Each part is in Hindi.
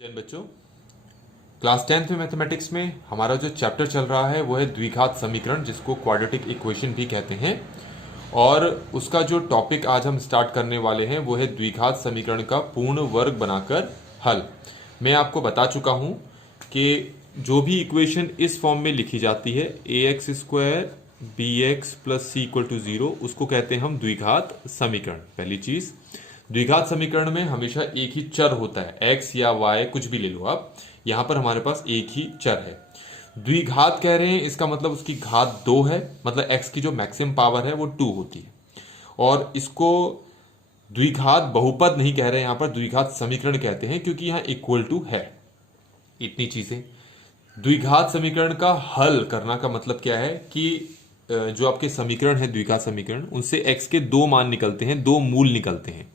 जैन बच्चों, क्लास 10th में मैथमेटिक्स में हमारा जो चैप्टर चल रहा है वो है द्विघात समीकरण, जिसको क्वाड्रेटिक इक्वेशन भी कहते हैं। और उसका जो टॉपिक आज हम स्टार्ट करने वाले हैं वो है द्विघात समीकरण का पूर्ण वर्ग बनाकर हल। मैं आपको बता चुका हूं कि जो भी इक्वेशन इस फॉर्म में लिखी जाती है ax² bx plus c equal to 0, उसको कहते हैं हम द्विघात समीकरण। पहली चीज, द्विघात समीकरण में हमेशा एक ही चर होता है, x या y कुछ भी ले लो आप। यहां पर हमारे पास एक ही चर है। द्विघात कह रहे हैं, इसका मतलब उसकी घात 2 है, मतलब x की जो मैक्सिमम पावर है वो 2 होती है। और इसको द्विघात बहुपद नहीं कह रहे हैं, यहां पर द्विघात समीकरण कहते हैं, क्योंकि यहां इक्वल टू है। इतनी चीजें। द्विघात समीकरण का हल करना का मतलब क्या है कि जो आपके समीकरण है द्विघात समीकरण, उनसे x के दो मान निकलते हैं, दो मूल निकलते हैं।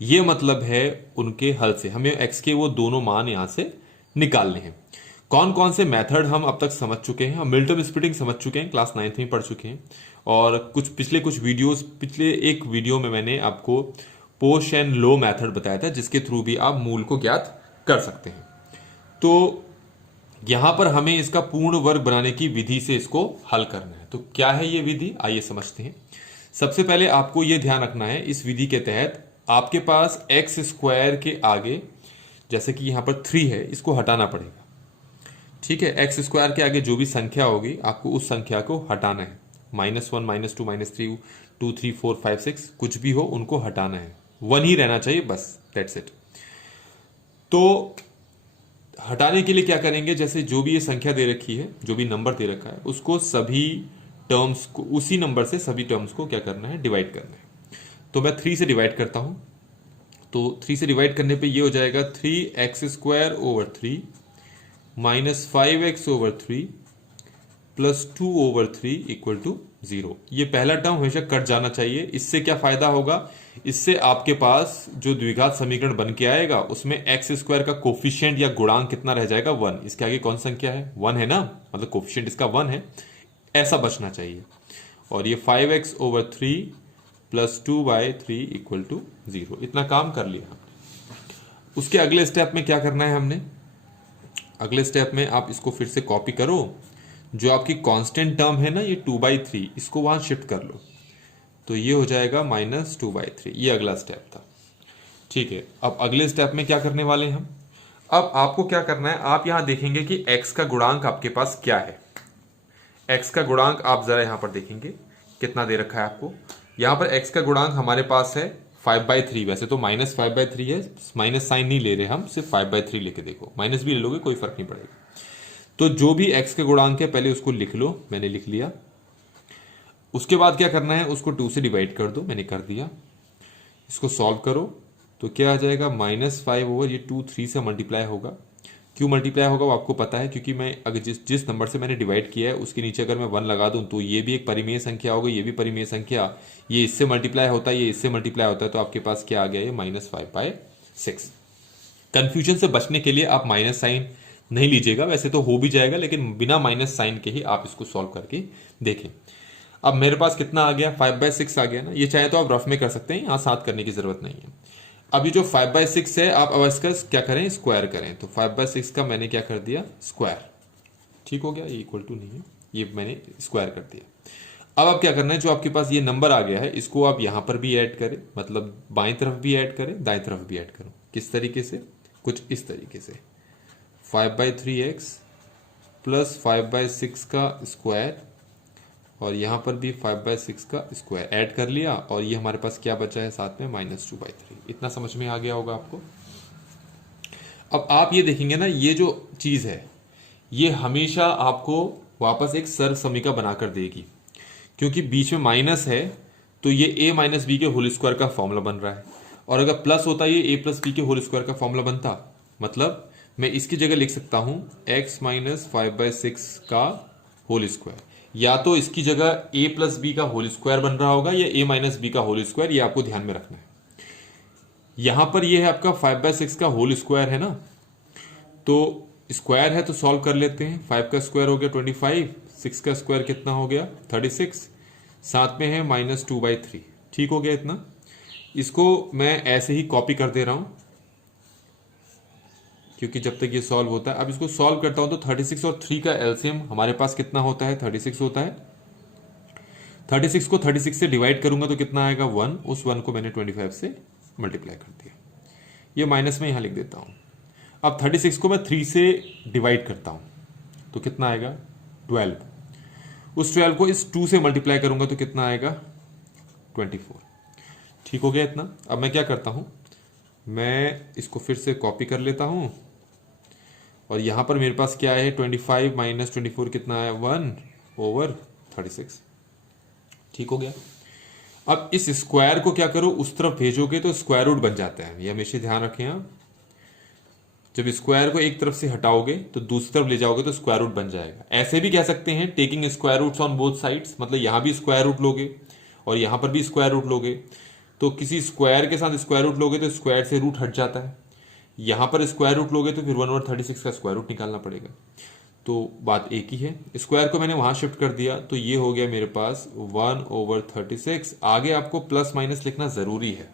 ये मतलब है उनके हल से हमें x के वो दोनों मान यहां से निकालने हैं। कौन कौन से मेथड हम अब तक समझ चुके हैं? हम मिल्टन स्प्लिटिंग समझ चुके हैं, क्लास 9th में पढ़ चुके हैं। और पिछले एक वीडियो में मैंने आपको पोश एंड लो मेथड बताया था, जिसके थ्रू भी आप मूल को ज्ञात कर सकते हैं। तो यहां पर हमें इसका पूर्ण वर्ग बनाने की विधि से इसको हल करना है। तो क्या है ये विधि, आइए समझते हैं। सबसे पहले आपको यह ध्यान रखना है, इस विधि के तहत आपके पास x² के आगे, जैसे कि यहां पर 3 है, इसको हटाना पड़ेगा। ठीक है, x² के आगे जो भी संख्या होगी आपको उस संख्या को हटाना है। -1, -2, -3, 2, 3, 4, 5, 6 कुछ भी हो, उनको हटाना है। 1 ही रहना चाहिए बस, दैट्स इट। तो हटाने के लिए क्या करेंगे, जैसे जो भी ये संख्या दे रखी है, जो भी नंबर दे रखा है, उसको सभी टर्म्स को, उसी नंबर से सभी टर्म्स को क्या करना है, डिवाइड करना है। तो मैं 3 से डिवाइड करता हूं। तो 3 से डिवाइड करने पे ये हो जाएगा 3x² / 3 - 5x/3 plus 2/3 equal to 0। ये पहला टर्म हमेशा कट जाना चाहिए। इससे क्या फायदा होगा, इससे आपके पास जो द्विघात समीकरण बन के आएगा उसमें x² का कोफिशिएंट या गुणांक कितना रह जाएगा, 1। इसके आगे कौन संख्या है, 1 है ना, मतलब कोफिशिएंट इसका 1 है, ऐसा बचना चाहिए। और ये 5x/3 प्लस 2/3 इक्वल टू 0। इतना काम कर लिया हमने। उसके अगले स्टेप में क्या करना है हमने, अगले स्टेप में आप इसको फिर से कॉपी करो। जो आपकी कांस्टेंट टर्म है ना, ये 2/3, इसको वहां शिफ्ट कर लो। तो ये हो जाएगा -2/3। ये अगला स्टेप था। ठीक है, अब अगले स्टेप में क्या करने वाले हैं हम। अब आपको क्या करना है, आप यहां देखेंगे कि x का गुणांक आपके पास क्या है। x का गुणांक आप जरा यहां पर देखेंगे कितना दे रखा है आपको। यहां पर x का गुणांक हमारे पास है 5/3। वैसे तो -5/3 है, माइनस साइन नहीं ले रहे हम, सिर्फ 5/3 लेके देखो, माइनस भी ले लोगे कोई फर्क नहीं पड़ेगा। तो जो भी x का गुणांक है पहले उसको लिख लो, मैंने लिख लिया। उसके बाद क्या करना है, उसको 2 से डिवाइड कर दो, मैंने कर दिया। इसको सॉल्व करो तो क्या आ जाएगा, -5 ये 2 3 से मल्टीप्लाई होगा। क्यों मल्टीप्लाई होगा वो आपको पता है, क्योंकि मैं अगर जिस नंबर से मैंने डिवाइड किया है उसके नीचे अगर मैं 1 लगा दूं तो ये भी एक परिमेय संख्या होगी, ये भी परिमेय संख्या, ये इससे मल्टीप्लाई होता है, ये इससे मल्टीप्लाई होता है, तो आपके पास क्या आ गया, ये -5/6। कंफ्यूजन से बचने के लिए आप माइनस साइन नहीं लीजिएगा, वैसे तो हो भी जाएगा, लेकिन बिना माइनस साइन के ही आप इसको सॉल्व करके देखें। अब मेरे पास कितना आ गया, 5/6 आ गया ना। ये चाहे तो आप रफ में कर सकते हैं, यहां साथ करने की जरूरत नहीं है। अभी जो 5/6 है, आप अब इसका क्या करें, स्क्वायर करें। तो 5/6 का मैंने क्या कर दिया, स्क्वायर। ठीक हो गया, ये इक्वल टू नहीं है, ये मैंने स्क्वायर कर दिया। अब आप क्या करना है, जो आपके पास ये नंबर आ गया है इसको आप यहां पर भी ऐड करें, मतलब बाईं तरफ भी ऐड करें, दाईं तरफ भी ऐड करो। किस तरीके से, कुछ इस तरीके से, 5/3x प्लस 5/6 का स्क्वायर, और यहां पर भी 5/6 का स्क्वायर ऐड कर लिया, और ये हमारे पास क्या बचा है साथ में, -2/3। इतना समझ में आ गया होगा आपको। अब आप ये देखेंगे ना, ये जो चीज है ये हमेशा आपको वापस एक सर्व समीका बनाकर देगी, क्योंकि बीच में माइनस है तो ये a - b के होल स्क्वायर का फॉर्मूला बन रहा है। और अगर प्लस होता ये a + b के होल स्क्वायर का फॉर्मूला बनता, मतलब मैं इसकी जगह लिख सकता हूं x - 5/6 का होल स्क्वायर, या तो इसकी जगह a + b का होल स्क्वायर बन रहा होगा, या a - b का होल स्क्वायर। ये आपको ध्यान में रखना है। यहां पर ये है आपका 5/6 का होल स्क्वायर है ना, तो स्क्वायर है तो सॉल्व कर लेते हैं। 5 का स्क्वायर हो गया 25, 6 का स्क्वायर कितना हो गया 36, साथ में है -2/3। ठीक हो गया इतना। इसको मैं ऐसे ही कॉपी कर दे रहा हूं, क्योंकि जब तक ये सॉल्व होता है, अब इसको सॉल्व करता हूं तो 36 और 3 का एलसीएम हमारे पास कितना होता है, 36 होता है। 36 को 36 से डिवाइड करूंगा तो कितना आएगा, 1। उस 1 को मैंने 25 से मल्टीप्लाई कर दिया। ये माइनस में यहां लिख देता हूं। अब 36 को मैं 3 से डिवाइड करता हूं तो कितना आएगा, 12। उस 12 को इस 2 से मल्टीप्लाई करूंगा तो कितना आएगा, 24। ठीक हो गया इतना। अब मैं क्या करता हूं, मैं इसको फिर से कॉपी कर लेता हूं और यहां पर मेरे पास क्या है, 25 माइनस 24 कितना है, 1/36। ठीक हो गया। अब इस स्क्वायर को क्या करो, उस तरफ भेजोगे तो स्क्वायर रूट बन जाता है। ये हमेशा ध्यान रखें आप, जब स्क्वायर को एक तरफ से हटाओगे तो दूसरी तरफ ले जाओगे तो स्क्वायर रूट बन जाएगा। ऐसे भी कह सकते हैं, taking square roots on both sides, मतलब यहां भी स्क्वायर रूट लोगे और यहां पर भी स्क्वायर रूट लोगे। तो किसी स्क्वायर के साथ स्क्वायर रूट लोगे तो स्क्वायर से रूट हट जाता है। यहां पर स्क्वायर रूट लोगे तो फिर 1/36 का स्क्वायर रूट निकालना पड़ेगा। तो बात एक ही है। स्क्वायर को मैंने वहां शिफ्ट कर दिया तो ये हो गया मेरे पास 1/36। आगे आपको प्लस माइनस लिखना जरूरी है,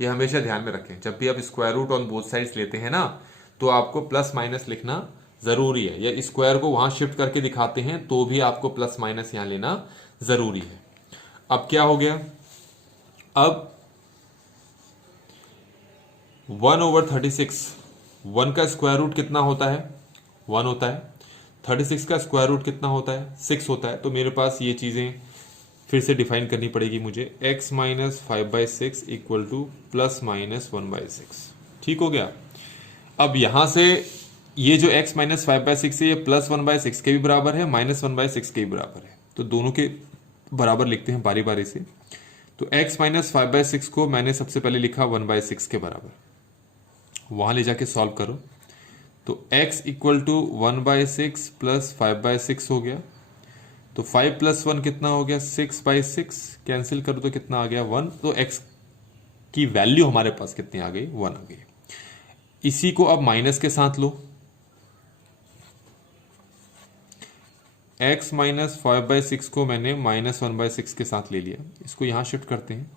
ये हमेशा ध्यान में रखें। जब भी आप square root on both sides लेते हैं ना, तो आपको प्लस माइनस लिखना जरूरी है। या स्क्वायर को वहां शिफ्ट करके दिखाते हैं तो भी आपको प्लस माइनस यहां लेना जरूरी है। अब क्या हो गया, अब 1/36, 1 का स्क्वायर रूट कितना होता है, 1 होता है। 36 का स्क्वायर रूट कितना होता है, 6 होता है। तो मेरे पास ये चीजें फिर से डिफाइन करनी पड़ेगी मुझे। x minus 5/6 equal two plus minus 1/6। ठीक हो गया। अब यहां से ये जो x माइनस 5/6 है, ये प्लस 1/6 के भी बराबर है, माइनस 1/6 के भी बराबर है। तो दोनों के बराबर लिखते हैं बारी बारी से। तो x माइनस 5/6 को मैंने सबसे पहले लिखा 1/6 के बराबर, वहां ले जाके सॉल्व करो तो x इक्वल टू 1/6 प्लस 5/6 हो गया। तो 5 + 1 कितना हो गया, 6/6। कैंसिल करो तो कितना आ गया, 1। तो x की वैल्यू हमारे पास कितनी आ गई, 1 आ गई। इसी को अब माइनस के साथ लो, x माइनस 5/6 को मैंने माइनस 1/6 के साथ ले लिया। इसको यहां शिफ्ट करते हैं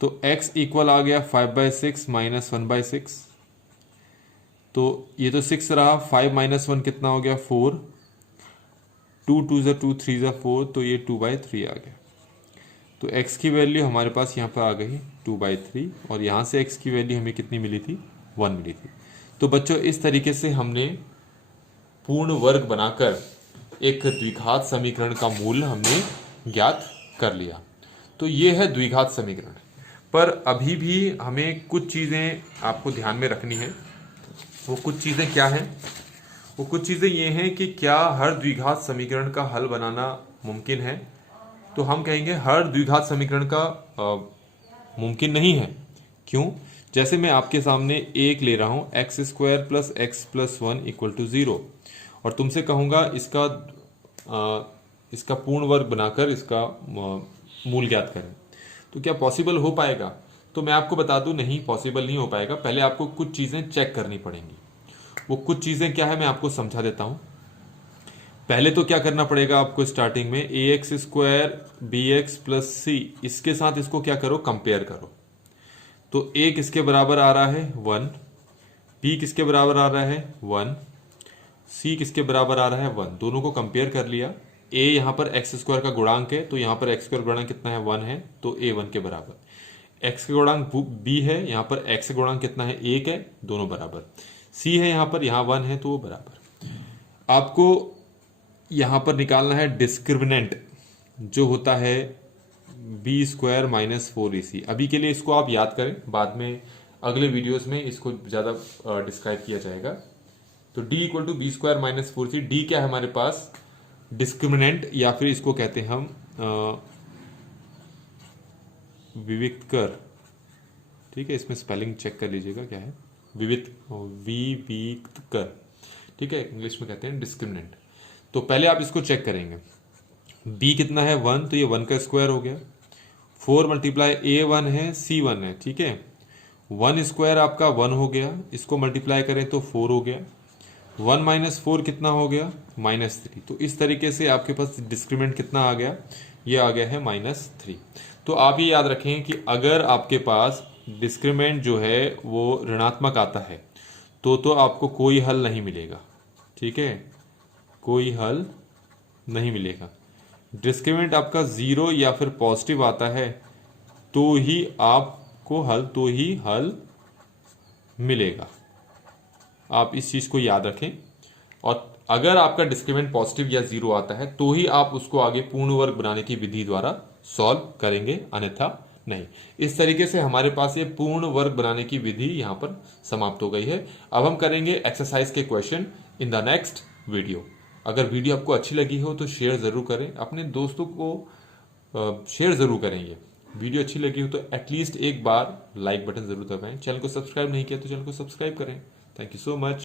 तो x इक्वल आ गया 5/6 माइनस 1/6। तो ये तो 6 रहा, 5 माइनस 1 कितना हो गया, 4। 2 2 ज़ा 2 3 ज़ा 4, तो ये 2/3 आ गया। तो x की वैल्यू हमारे पास यहाँ पर आ गई 2/3 और यहाँ से x की वैल्यू हमें कितनी मिली थी, 1 मिली थी। तो बच्चों इस तरीके से हमने पूर्ण वर्ग बनाकर एक द्विघात समीकरण का मूल हमने ज्ञात कर लिया। तो ये है द्विघात समीकरण। पर अभी भी हमें कुछ चीज़ें आपको ध्यान में रखनी है। वो कुछ चीज़ें क्या हैं, वो कुछ चीज़ें ये हैं कि क्या हर द्विघात समीकरण का हल बनाना मुमकिन है। तो हम कहेंगे हर द्विघात समीकरण का मुमकिन नहीं है। क्यों, जैसे मैं आपके सामने एक ले रहा हूं, x² + x + 1 = 0 और तुमसे कहूंगा इसका पूर्ण वर्ग बनाकर इसका मूल ज्ञात करें, तो क्या पॉसिबल हो पाएगा। तो मैं आपको बता दूं, नहीं, पॉसिबल नहीं हो पाएगा। पहले आपको कुछ चीजें चेक करनी पड़ेंगी। वो कुछ चीजें क्या है मैं आपको समझा देता हूं। पहले तो क्या करना पड़ेगा आपको, स्टार्टिंग में ax² bx + c, इसके साथ इसको क्या करो, कंपेयर करो। तो a किसके बराबर आ रहा है, 1। b किसके बराबर आ रहा है, 1। c किसके बराबर आ रहा है, 1। दोनों को कंपेयर कर लिया। a यहां पर x² का गुणांक है, तो यहां पर x² गुणांक कितना है, 1 है, तो a 1 के बराबर। x का गुणांक b है, यहां पर x का गुणांक कितना है, 1 है, दोनों बराबर। c है यहां पर, यहां 1 है, तो वो बराबर। आपको यहां पर निकालना है डिस्क्रिमिनेंट, जो होता है b² - 4ac। अभी के लिए इसको आप याद करें, बाद में अगले वीडियोस में इसको ज्यादा डिस्क्राइब किया जाएगा। तो d = b² - 4c। d क्या है हमारे पास, डिस्क्रिमिनेंट, या फिर इसको कहते हैं हम विविक्तकर। ठीक है, इसमें स्पेलिंग चेक कर लीजिएगा क्या है, विविक्तकर। ठीक है, इंग्लिश में कहते हैं डिस्क्रिमिनेंट। तो पहले आप इसको चेक करेंगे, b कितना है, 1, तो ये 1 का स्क्वायर हो गया। 4 मल्टीप्लाई a 1 है, c 1 है। ठीक है, 1² आपका 1 हो गया, इसको मल्टीप्लाई करें तो 4 हो गया। 1 - 4 कितना हो गया, -3। तो इस तरीके से आपके पास डिस्क्रिमिनेंट कितना आ गया, ये आ गया है -3। तो आप ये याद रखें कि अगर आपके पास डिस्क्रिमिनेंट जो है वो ऋणात्मक आता है तो आपको कोई हल नहीं मिलेगा। ठीक है, कोई हल नहीं मिलेगा। डिस्क्रिमिनेंट आपका 0 या फिर पॉजिटिव आता है तो ही आपको हल मिलेगा। आप इस चीज को याद रखें। और अगर आपका डिस्क्रिमिनेंट पॉजिटिव या 0 आता है तो ही आप उसको आगे पूर्ण वर्ग बनाने की विधि द्वारा सॉल्व करेंगे, अन्यथा नहीं। इस तरीके से हमारे पास ये पूर्ण वर्ग बनाने की विधि यहां पर समाप्त हो गई है। अब हम करेंगे एक्सरसाइज के question in the next video. अगर वीडियो आपको अच्छी लगी हो तो शेयर जरूर करें, अपने दोस्तों को शेयर जरूर करेंगे। वीडियो अच्छी लगी हो तो एटलीस्ट एक बार लाइक बटन जरूर दबाएं। चैनल को सब्सक्राइब नहीं किया तो चैनल को सब्सक्राइब करें। Thank you so much.